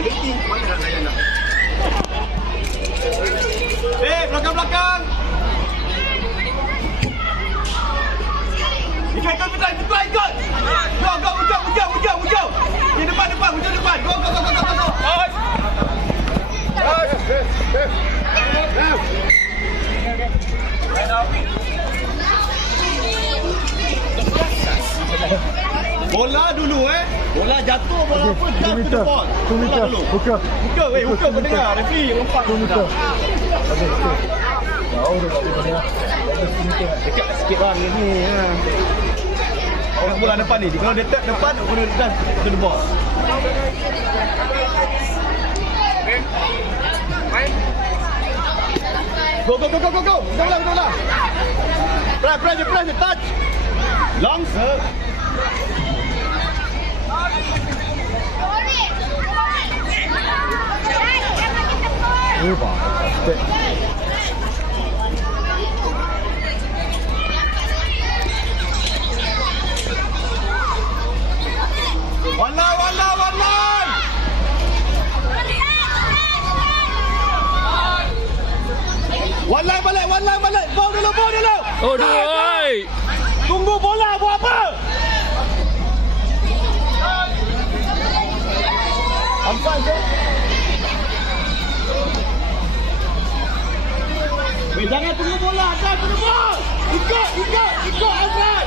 Genting mana nak layan nak? Belakang. Ikut. Go, hujung. Di depan, hujung depan. Go. Bola dulu Bola jatuh, bola apa? Jump to the ball. Bola dulu. Buka kau dengar. Referee lompat. 2 meter. Okey. Jauh dah tak boleh. Dekat sikit bang ni. Orang bola depan ni. Kalau dia tap depan, kena dah to the ball. Go. Bola. Press, touch. Long serve. One line. One line balik. Ball dulu. Oh, oi. Tunggu bola, buat apa? Ampan je. Jangan tunggu bola, dah tunggu bola. Ikut Azrai.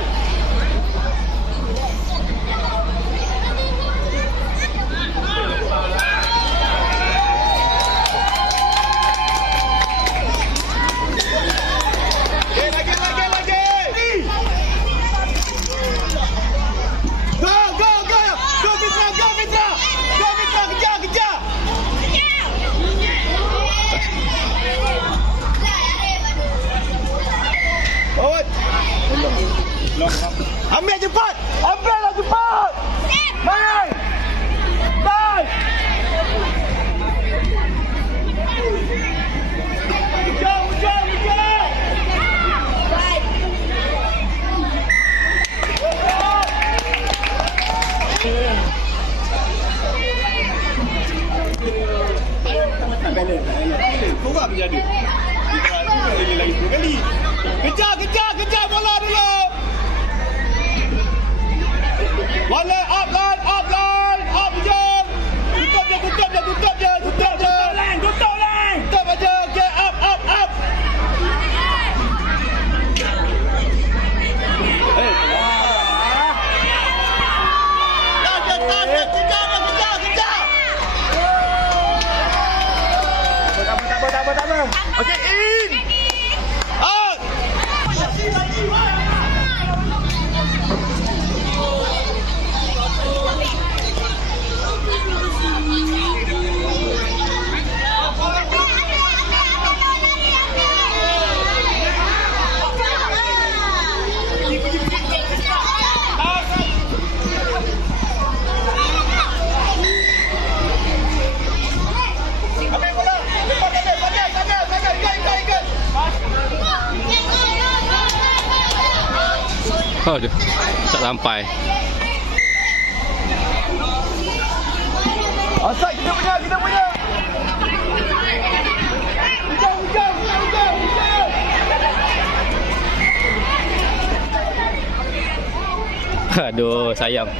Lagi. Go Fitra. Kejar. Forward. Ambil cepat. Main. Bye. Hujung. Kurang jadi. Kita lagi 2 kali. Kejar bola dulu. Bola up line. Up hujung. Tutup je. Tutup line. Tutup aja. Okay, up. Tak apa. Okay, in. Out. Aduh, tak sampai. Asal kita punya. Aduh, sayang.